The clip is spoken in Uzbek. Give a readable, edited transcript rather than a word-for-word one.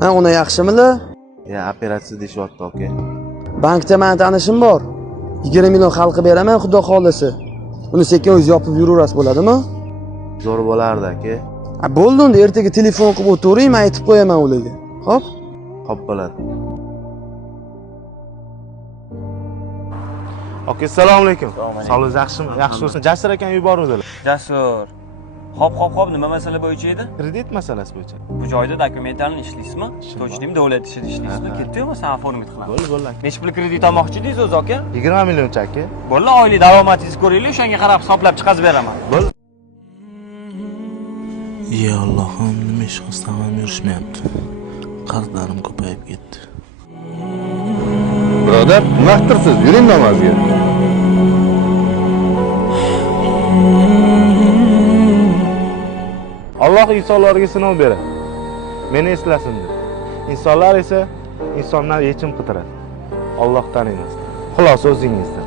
Ha, uni yaxshimili? Ya, operatsiya deyapti aka. Bankda men tanishim bor. 20 million xalqi beraman, xudo xolisi. Uni sekin o'zi yopib yuraverasiz bo'ladimi? Zo'r bo'lardi aka. Ha, bo'ldi unda ertaga telefon qilib o'tiring, men aytib qo'yaman ularga. Xo'p? Xo'p bo'ladi. Aka, assalomu alaykum. Sog'ligingiz yaxshimi? Yaxshi bo'lsin. Jasur akam yuboruvdilar. Jasur. Hop, nima masala bo'yicha edi? Kredit masalasi bo'yicha. Bu joyda dokumentarni ishlaysizmi? To'chdim davlat ishida ishlaysizmi? Ketdi yo'qmi sen oformit qilamiz. Bo'ldi aka. Necha pul kredit olmoqchi edingiz o'zi aka? 20 millioncha aka. Bo'ldi, oylik daromadingizni ko'ringlar, o'shanga qarab hisoblab chiqazib beraman. Bo'ldi. Ya Allohim, nima ish qilsam ham yurishmayapti. Qarzlarim ko'payib ketdi. Birodar, nima qiltirsiz? Yuring namozga. Alloh insonlarga sinov beradi. Meni eslasin deb. Insonlar esa insondan yechim qidiradi. Allohdan emas. Xulosa o'zingizda.